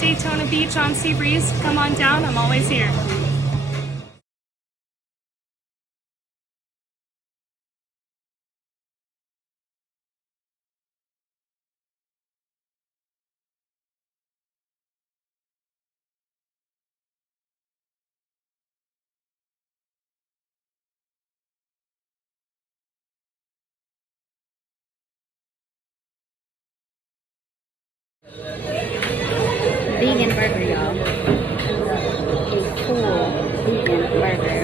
Daytona Beach on Seabreeze. Come on down, I'm always here. Vegan burger, y'all. A full vegan burger.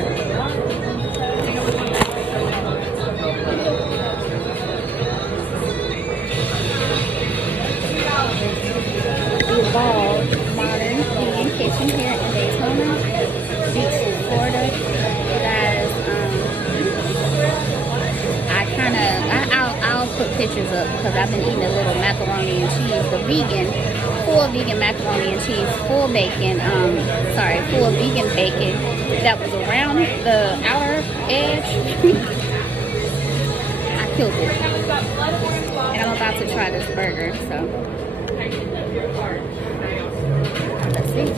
Evolved modern vegan kitchen here in Daytona Beach, Florida. You guys, I'll put pictures up because I've been eating a little macaroni and cheese, the full vegan macaroni and cheese, full bacon, full vegan bacon that was around the outer edge. I killed it. And I'm about to try this burger, so let's see.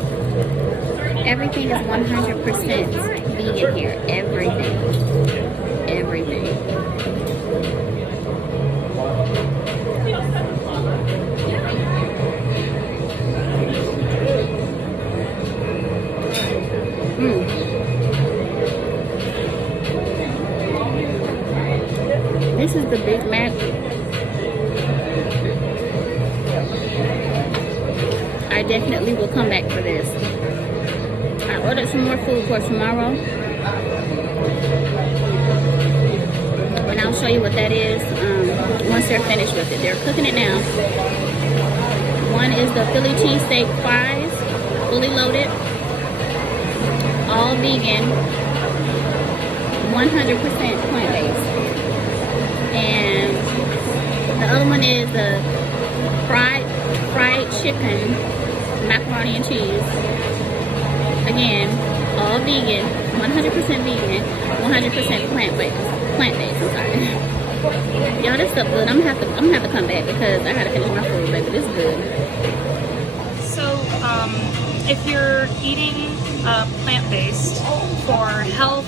Everything is 100% vegan here. Everything. Everything. This is the Big Mac. I definitely will come back for this. I ordered some more food for tomorrow, and I'll show you what that is once they're finished with it. They're cooking it now. One is the Philly cheesesteak fries, fully loaded, all vegan, 100% plant-based. And the other one is the fried chicken macaroni and cheese. Again, all vegan, 100% vegan, 100% plant-based. I'm sorry. Y'all, this stuff good. I'm gonna have to come back because I gotta finish my food, baby. This is good. So, if you're eating plant-based for health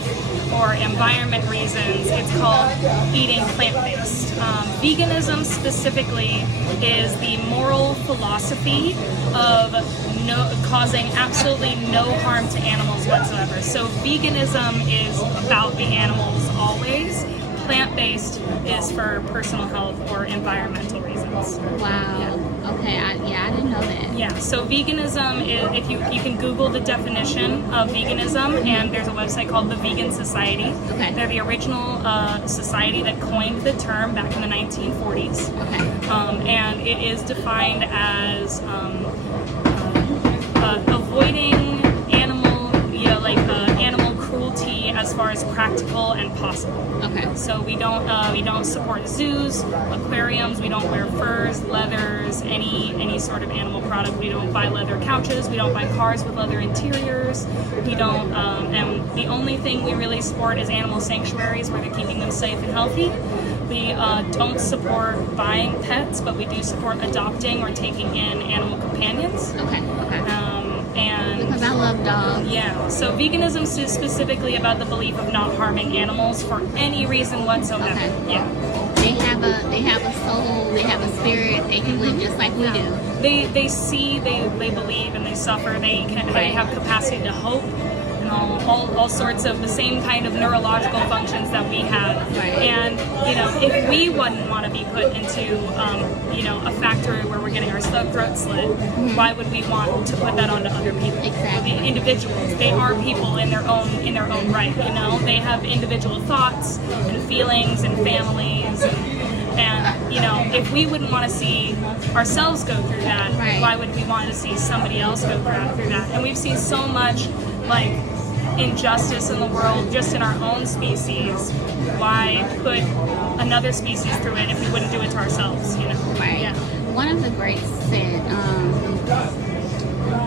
or environment reasons, it's called eating plant-based. Veganism specifically is the moral philosophy of causing absolutely no harm to animals whatsoever. So veganism is about the animals always. Plant-based is for personal health or environmental reasons. Wow. Yeah. Okay. I didn't know that. Yeah. So veganism is, if you can Google the definition of veganism, and there's a website called the Vegan Society. Okay. They're the original society that coined the term back in the 1940s. Okay. And it is defined as avoiding animal cruelty as far as practical and possible. Okay. So we don't support zoos, aquariums. We don't wear furs, leathers, any sort of animal product. We don't buy leather couches. We don't buy cars with leather interiors. We don't. And the only thing we really support is animal sanctuaries where they're keeping them safe and healthy. We don't support buying pets, but we do support adopting or taking in animal companions. Okay. And because I love dogs. Yeah. So veganism is specifically about the belief of not harming animals for any reason whatsoever. Okay. Yeah. They have a soul. They have a spirit. They can live just like we do. They see, they believe, and they suffer. They have capacity to hope. all sorts of the same kind of neurological functions that we have. Right. And, if we wouldn't want to be put into, a factory where we're getting our throat slit, why would we want to put that onto other people? Exactly. The individuals, they are people in their own right, They have individual thoughts and feelings and families and if we wouldn't want to see ourselves go through that, right. Why would we want to see somebody else go through that? And we've seen so much injustice in the world just in our own species. Why put another species through it if we wouldn't do it to ourselves, Right. Yeah. One of the greats said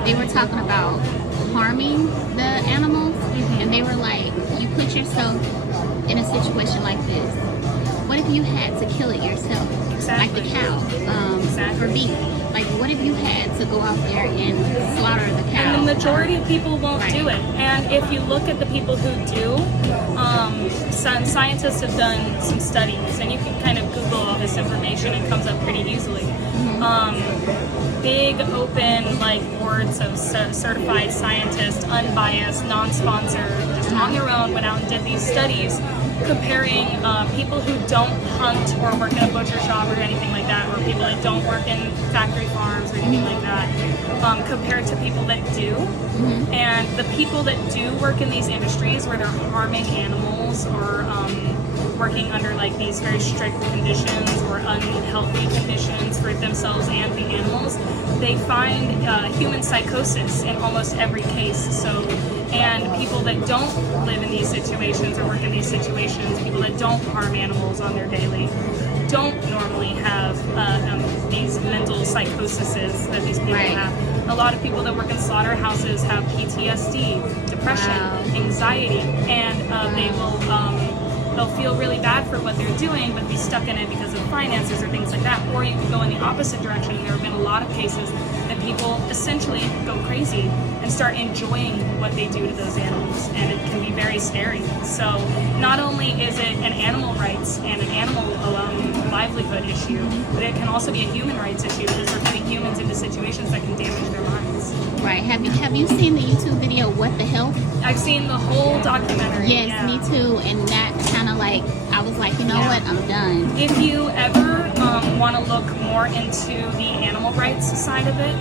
they were talking about harming the animals, and they were like, you put yourself in a situation like this. What if you had to kill it yourself? Exactly. Like the cow for beef. Like, what if you had to go out there and slaughter the cow? And the majority of people won't do it. And if you look at the people who do, scientists have done some studies, and you can kind of Google all this information. It comes up pretty easily. Big open boards of certified scientists, unbiased, non-sponsored, just on their own, went out and did these studies comparing people who don't hunt or work in a butcher shop or anything like that, or people that don't work in factory farms or anything like that, compared to people that do. And the people that do work in these industries where they're harming animals or working under these very strict conditions or unhealthy conditions for themselves and the animals, they find human psychosis in almost every case. And people that don't live in these situations or work in these situations, people that don't harm animals on their daily, don't normally have these mental psychoses that these people have. A lot of people that work in slaughterhouses have PTSD, depression, anxiety, and they'll feel really bad for what they're doing, but be stuck in it because of finances or things like that. Or you can go in the opposite direction. There have been a lot of cases that people essentially go crazy and start enjoying what they do to those animals, and it can be very scary. So not only is it an animal rights and an animal livelihood issue, but it can also be a human rights issue because we're putting humans into situations that can damage their minds. Right. Have you seen the YouTube video, What the Hell? I've seen the whole documentary. Yes, me too. And that kind of I was like, you know what, I'm done. If you ever want to look more into the animal rights side of it,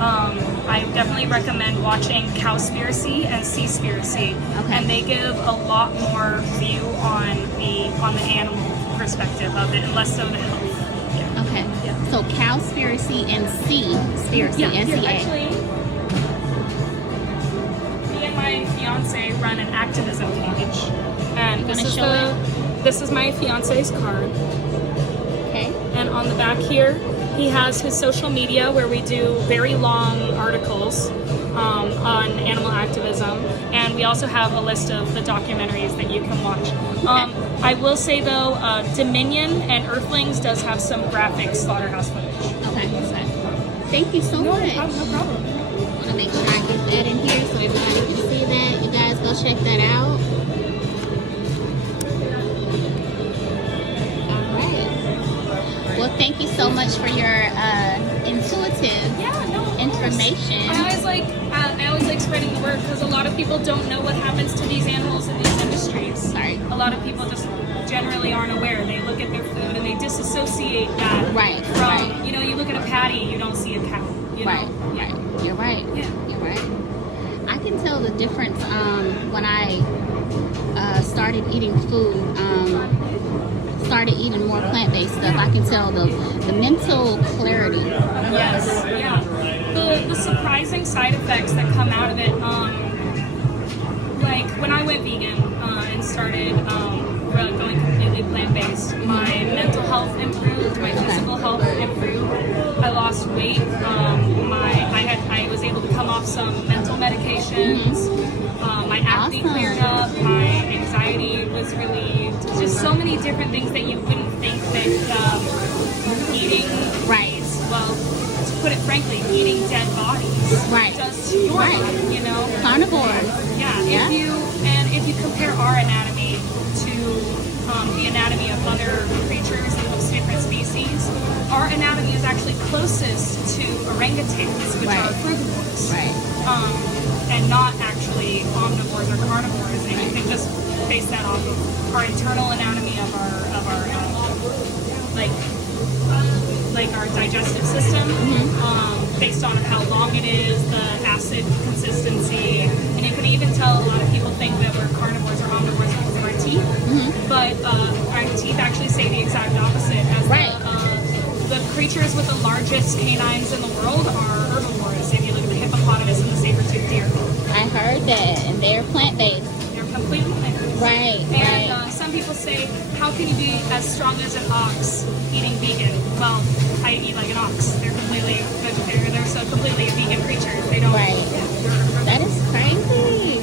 I definitely recommend watching Cowspiracy and Seabreeze. And they give a lot more view on the animal perspective of it, and less so the health. Okay. Yeah. So Cowspiracy and Seabreeze, S-E-A. Actually, me and my fiance run an activism page, and this is my fiance's card. Okay. And on the back here, he has his social media where we do very long articles on animal activism, and we also have a list of the documentaries that you can watch. I will say though, Dominion and Earthlings does have some graphic slaughterhouse footage. Okay, thank you so much. No problem. I want to make sure I get that in here so everybody can see that. You guys go check that out. Well, thank you so much for your intuitive information. I always like spreading the word because a lot of people don't know what happens to these animals in these industries. Sorry. A lot of people just generally aren't aware. They look at their food and they disassociate that from, you look at a patty, you don't see a cow. Right. You're right. Yeah. You're right. I can tell the difference when I started eating food. Started eating more plant-based stuff. I can tell the mental clarity. Yes, yeah. The surprising side effects that come out of it, when I went vegan and started going completely plant-based, my mental health improved, my physical health improved. I lost weight. I was able to come off some mental medications. My acne cleared up. My anxiety was relieved. Just so many different things that you wouldn't think that eating to put it frankly, eating dead bodies does to your body, Carnivores. Yeah. If you compare our anatomy to the anatomy of other creatures in those different species, our anatomy is actually closest to orangutans, which are herbivores. And not actually omnivores omnivores or carnivores, and you can just base that off of our internal anatomy of our like our digestive system, based on how long it is, the acid consistency, and you can even tell a lot of people think that we're carnivores or omnivores because of our teeth, but our teeth actually say the exact opposite. As the creatures with the largest canines in the world are herbivores. If you look at the hippopotamus and the saber-toothed deer. I heard that, and they're plant-based. They're completely plant-based. Right, and some people say, how can you be as strong as an ox eating vegan? Well, I eat like an ox. They're completely vegetarian. They're so completely vegan creatures. They don't. Right. That is crazy.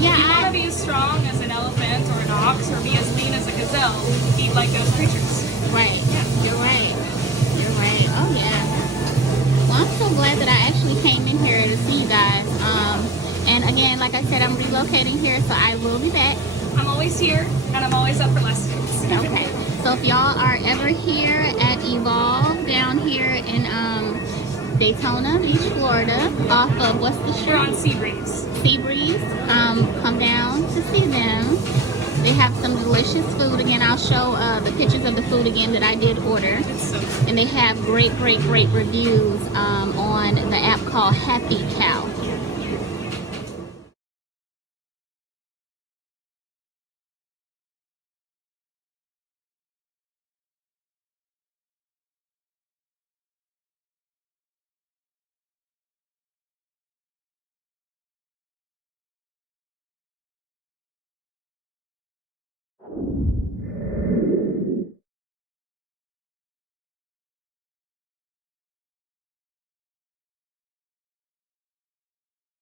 Yeah. You want to be as strong as an elephant or an ox, or be as lean as a gazelle. Eat like those creatures. Right. Yeah. You're right. You're right. Oh yeah. Well, I'm so glad that I actually came in here to see you guys. And again, like I said, I'm relocating here, so I will be back. I'm always here, and I'm always up for lessons. Okay. So if y'all are ever here at Evolve down here in Daytona Beach, Florida, off of what's the street? We're on Seabreeze. Seabreeze. Come down to see them. They have some delicious food. Again, I'll show the pictures of the food again that I did order. It's so good. And they have great reviews on the app called Happy Cow.